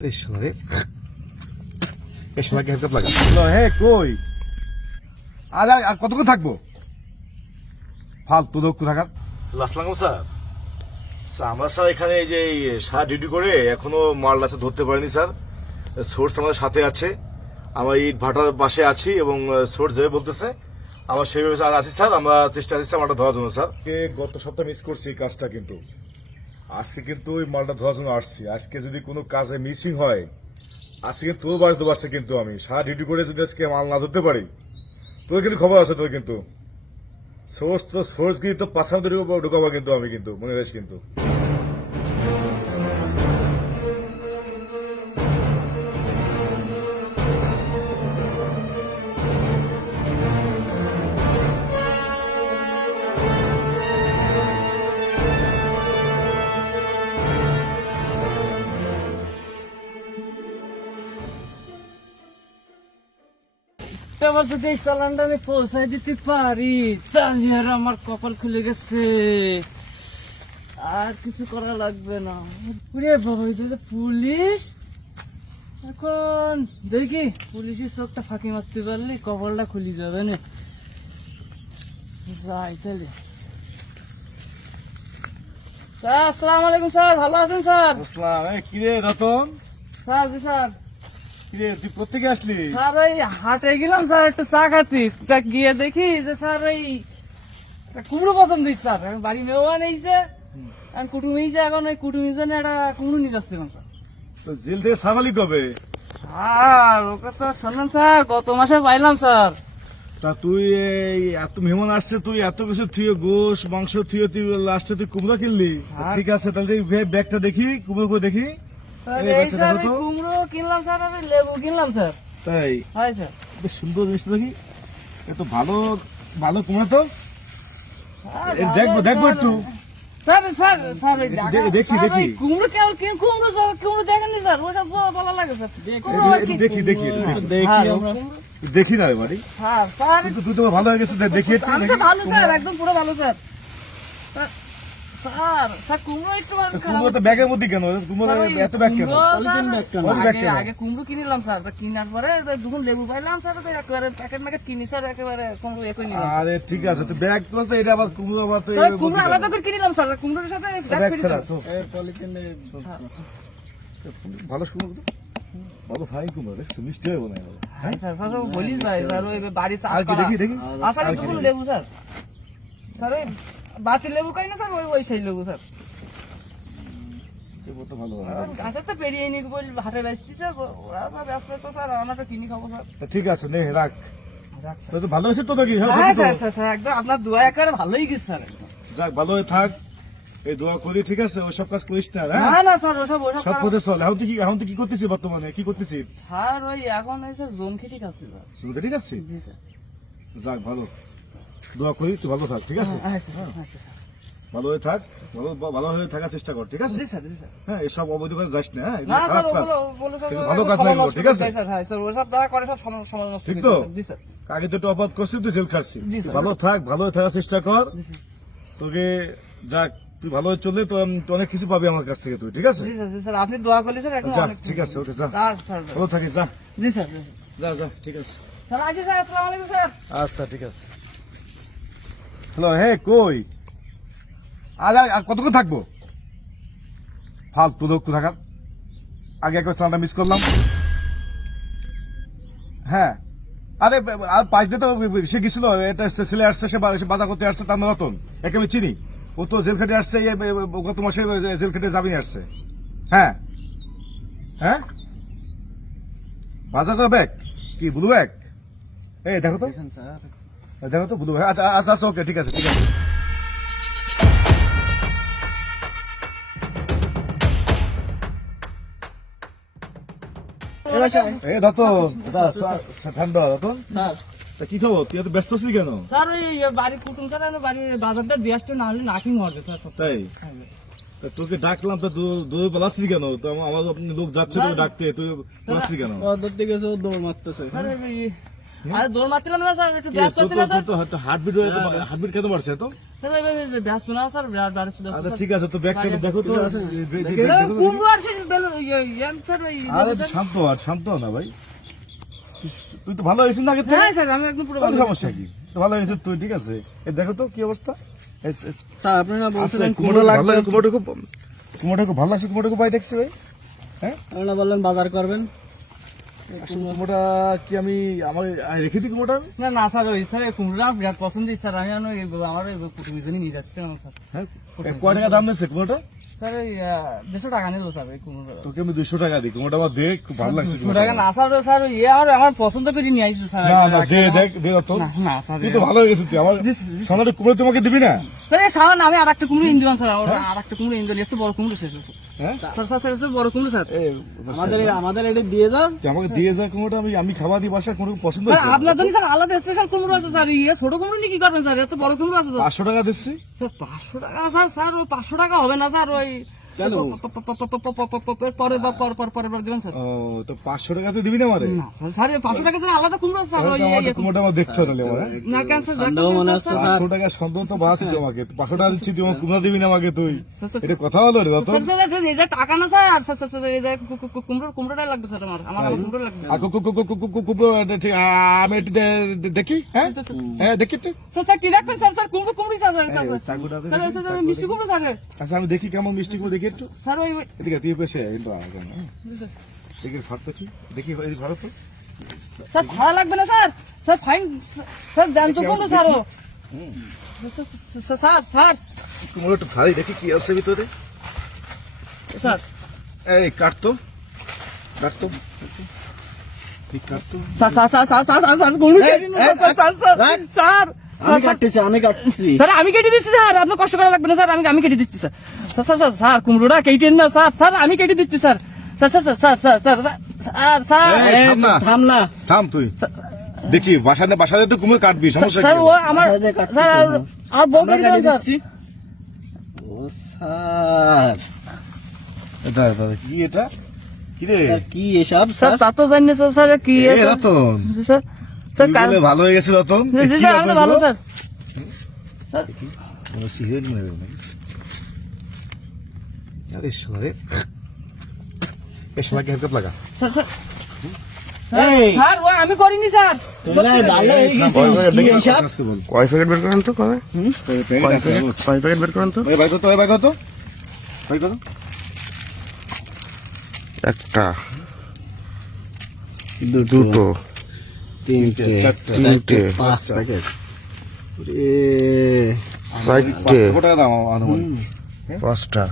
এই শালা রে এই শালাকে হেলকাপ লাগা। হ্যালো হে কই? আর আর- আর কতক্ষণ থাকব? ফালতু লোক থাকার। আসসালাম স্যার। স্যার, আমরা স্যার এখানে এই যে সারা ডিউটি করে এখনও মালটা স্যার ধরতে পারিনি স্যার। সোর্স আমাদের সাথে আছে। আমরা ইট ভাটার পাশে আছি এবং সোর্স যাবে বলতেছে। আমরা সেইভাবে স্যার আছি স্যার। আমরা চেষ্টা করছি মালটা ধরার জন্য স্যার। গত সপ্তাহে মিস করছি কাজটা কিন্তু। আজকে কিন্তু ওই মালটা ধরার জন্য আসছি। আজকে যদি কোনো কাজে মিসিং হয়, আজকে তোর বাস দেবো আসছে কিন্তু আমি। সারা ডিউটি করে যদি আজকে মাল না ধরতে পারি, তোর কিন্তু খবর আছে, তোর কিন্তু। সোর্স তো সোর্স কিন্তু পাশাপাশি ঢুকাবো কিন্তু আমি কিন্তু, মনে রাখিস কিন্তু। আবার যদি এই চালানটা আমি পৌঁছায় দিতে পারি তাহলে আর আমার কপাল খুলে গেছে। আর কিছু করা লাগবে না। ওরে বাবা যে পুলিশ। এখন দেখি পুলিশের চোখটা ফাঁকি মারতে পারলে কপালটা খুলে যাবে না। যাই তাহলে। স্যার আসসালামু আলাইকুম স্যার ভালো আছেন স্যার? আসসালাম। এই কিরে রতন? স্যার জি স্যার। তুই কোথেকে আসলি? স্যার ওই হাটে গেলাম স্যার একটু চা খাতি তা গিয়ে দেখি যে স্যার ওই কুমড়ো পছন্দ হয়েছে স্যার। এখন বাড়ি মেহমান এইছে আর কুটুম এইছে এখন ওই কুটুম একটা কুমড়ো নিয়ে যাচ্ছিলাম স্যার। তো জেল থেকে কবে? স্যার ও কথা শোনেন স্যার গত মাসে পাইলাম স্যার। তা তুই এই এত মেহমান আসছে তুই এত কিছু থুয়ে গোশ মাংস থুয়ে তুই লাস্টে তুই কুমড়া কিনলি? ঠিক আছে তাহলে ব্যাগটা দেখি কুমড়ো করে দেখি। কুমড়ো কিনলাম স্যার আর লেবু কিনলাম স্যার। তাই? হয় স্যার। বেশ সুন্দর জিনিস দেখি। এত ভালো ভালো কুমড়া তো। দেখব দেখব স্যার, একটু। স্যার দেখি, দেখি। কুমড়ো কেমন কি কুমড়ো কুমড়ো দেখেননি স্যার? ওটা লাগে স্যার। দেখি দেখি দেখি। দেখি। না স্যার স্যার কিন্তু তুই তো ভালো হয়ে গেছে দেখি একটু ভালো স্যার একদম পুরো ভালো স্যার। স্যার, স্যার কুমড়ো একটু খারাপ কুমড়ো তো ব্যাগের মধ্যে কেন? কুমড়ো এত ব্যাগ কেন? ব্যাগ কেন? আগে কুমড়ো কিনিলাম স্যার তা কিনার পরে দুগুণ লেবু পাইলাম স্যার তো একেবারে প্যাকেট ম্যাকেট কিনি স্যার একেবারে কুমড়ো এ করে নিলাম। আরে ঠিক আছে তো ব্যাগ তো তো এটা আবার কুমড়ো আবার তো কুমড়ো আলাদা কেন? করে কিনিলাম স্যার কুমড়োর সাথে ব্যাগ ফ্রি ফেরা তো। তো ভালো কুমড়ো তো? ভালো ফাইন কুমড়ো দেখছ মিষ্টি হ্যাঁ, স্যার স্যার ভাই স্যার ওই বাড়ি করা। দেখি দেখি। লেবু স্যার। স্যার ওই বাতি লেবু খাই না স্যার? ওই ওই সেই লেবু স্যার। তো ভালো। গাছের তো পেরিয়ে নি বল হাটে আসতেছে ওরা তো ব্যস্ত তো স্যার আমরা তো কিনি খাব স্যার। ঠিক আছে নে রাখ। তো ভালো হয়েছে তো নাকি? হ্যাঁ? স্যার স্যার স্যার একদম আপনার দোয়া একেবারে ভালোই গেছে স্যার। যাক ভালো হয়ে থাক। এই দোয়া করি ঠিক আছে? ওইসব কাজ করিস না হ্যাঁ? না না স্যার ওসব ওসব সব পথে চল। এখন তুই কি এখন তুই কি করতেছিস বর্তমানে? কি করতেছিস? স্যার ওই এখন এসে জোন খেটি খাচ্ছি স্যার। শুনতে ঠিক আছে জি স্যার। যাক ভালো। দোয়া করি তুই ভালো থাক ঠিক আছে? হ্যাঁ হ্যাঁ স্যার ভালো হয়ে থাক ভালো ভালো হয়ে থাকার চেষ্টা কর ঠিক আছে? হ্যাঁ এসব অবৈধ কাজ যাস না হ্যাঁ খারাপ কাজ। ভালো কাজ না ঠিক আছে? হ্যাঁ ঠিক তো? আগে তো অপরাধ করছিস তুই জেল খাচ্ছি ভালো থাক ভালো হয়ে থাকার চেষ্টা কর। তোকে যাক তুই ভালো হয়ে চললে তো অনেক কিছু পাবি আমার কাছ থেকে তুই ঠিক আছে? আপনি দোয়া করলে স্যার যা ঠিক আছে ওকে যা। ভালো থাকিস যা। জি স্যার জি স্যার। যা যা ঠিক আছে। স্যার আসি স্যার আসসালামু আলাইকুম স্যার। আচ্ছা ঠিক আছে। হ্যালো হে কই? আর, আর- কতক্ষণ থাকব? ফালতু লোক থাকার আগে একবার স্নানটা মিস করলাম। হ্যাঁ। আরে, আর পাঁচ দিয়ে তো সে গেছিল, এটা ছেলে আসছে, সে বা- সে বাজার করতে আসছে, তার নাম রতন একে আমি চিনি। ও তো জেল খেটে আসছে গত মাসে জেল খেটে যাবিনি আসছে। হ্যাঁ। হ্যাঁ? বাজার ব্যাগ? কি, ব্লু ব্যাগ? এই, দেখো তো। দেখো তো বুধ ভাই আচ্ছা আচ্ছা আচ্ছা ওকে ঠিক আছে ঠিক আছে। এ দাতো ঠান্ডা দাতো তা। কি খবর? তুই এত ব্যস্ত ছিলি কেন? স্যার ওই বাড়ি কুটুম স্যার বাড়ির বাজারটা দিয়ে আসতে না হলে নাকি মরবে স্যার তাই? তোকে ডাকলাম তো কেন? তো আমার লোক যাচ্ছে তো ডাকতে তুই পালাচ্ছিলি কেন? দৌড় মারতেছে। আরে দৌড় মারছিলাম না স্যার? একটু কি, ব্যস্ত তোর ছিলাম তো- স্যার? তোর তো হার্টবিট হার্টবিট কেন বাড়ছে তো? না স্যার বিরাট ব্যস্ত ব্যস্ত, আচ্ছা ঠিক আছে তো ব্যাগটা দেখো তো। স্যার, কুমড়ো আর সেই বেল- স্যার, আরে শান্ত আর শান্ত না ভাই। তুই তো ভালো হয়েছিস না আগে হ্যাঁ স্যার আমি একদম পুরো তাহলে সমস্যা কি? ভালো হয়েছে তুই ঠিক আছে। এ দেখো তো কি অবস্থা। এস- এস- স্যার আপনি না বলছিলেন কুমড়ো কুমড়ো লাগবে? কুমড়োটা খুব কুমড়োটা খুব ভালো লাগছে কুমড়োটা খুব ভাই দেখছি ভাই। হ্যাঁ? আপনি বললেন বাজার করবেন? কুমড়োটা কি আমি আমার রেখে দিই কুমড়োটা আমি না না স্যার ওই স্যার কুমড়োটা বিরাট পছন্দ স্যার আমি আমার ওই কুটুমিজনই নিয়ে যাচ্ছি স্যার। হ্যাঁ কয় টাকা দাম নিচ্ছে কুমড়োটা? স্যার এই টাকা নিল স্যার এই কুমড়ো তোকে আমি দুশো টাকা দিই কুমড়োটা আমার দেখ খুব ভালো লাগছে দুশো টাকা না স্যার স্যার ইয়ে আর আমার পছন্দ করে নিয়ে আসছে স্যার না না দে দেখ দে তো না, না স্যার তুই তো ভালো হয়ে গেছিস তুই আমার সামনে কুমড়ো তোমাকে দিবি না? স্যার সামনে আমি আর একটা কুমড়ো ইন দিলাম স্যার আর একটা কুমড়ো ইন একটু বড় কুমড়ো শেষ হয়েছে। হ্যাঁ? স্যার স্যার স্যার স্যার, বড় কুমড়ো স্যার। আমাদের এটা দিয়ে আমাকে দিয়ে যা কুমড়োটা আমি আমি খাওয়া দিই বাসা কুমড়ো পছন্দ স্যার হয়েছে আপনার জন্য স্যার আলাদা স্পেশাল কুমড়ো আছে স্যার। ইয়ে ছোট কুমড়ো নিয়ে কি করবেন স্যার? এত বড় কুমড়ো আছে পাঁচশো টাকা দিচ্ছি। স্যার পাঁচশো টাকা স্যার স্যার ওই পাঁচশো টাকা হবে না স্যার ওই কেন পরের বার পর পর পরের বার দিবেন স্যার ও তো পাঁচশো টাকা তো দিবি না স্যার পাঁচশো টাকা আলাদা স্যার কুমড়োটা আমার দেখছ না না কেন স্যার টাকা তো তোমাকে পাঁচশো টাকা দিচ্ছি তুমি দিবি না আমাকে তুই এটা কথা হলো রে স্যার টাকা না স্যার স্যার স্যার এই যে লাগবে স্যার আমার আমার লাগবে আমি দেখি হ্যাঁ হ্যাঁ দেখি স্যার কি দেখবেন স্যার স্যার কুমড়ি স্যার স্যার মিষ্টি কুমড়ো স্যার আচ্ছা আমি দেখি কেমন মিষ্টি কুমড়ো দেখি একটু স্যার ওই এদিকে তুই পেশে কিন্তু আগে না, হ্যাঁ? দেখি ঘর তো কি দেখি এই ঘর তো স্যার ভাড়া লাগবে না sir sir fine sir sir ও স্যার, স্যার, একটু ভারী দেখি কি আছে ভিতরে স্যার এই কাটতো কাটতো আমি কেটে দিচ্ছি স্যার আপনার কষ্ট করা লাগবে না স্যার আমি আমি কেটে দিচ্ছি sir sir sir sir sir কুমড়োটা কেটেন না স্যার স্যার আমি কেটে দিচ্ছি sir sir sir sir sir sir sir sir থাম না। থাম না থাম তুই দেখি বাসাতে বাসাতে তো কুমড়ো কাটবি সমস্যা স্যার কি ও আমার স্যার আর বউ কেটে স্যার ও স্যার এটা এটা কি এটা কি রে কি এসব স্যার তা তো জানি না স্যার কি? জি স্যার কাল ভালো হয়ে গেছে রতন জি, স্যার আমি ভালো? স্যার স্যার এই সময় এই সময় কি হেলকাপ লাগা স্যার স্যার আমি করিনি স্যার প্যাকেট বের করেন তো কবে কয় প্যাকেট বের করেন তো ভাই কত ভাই কত ভাই কত একটা দুটো পাঁচ প্যাকেট চারটে পাঁচটা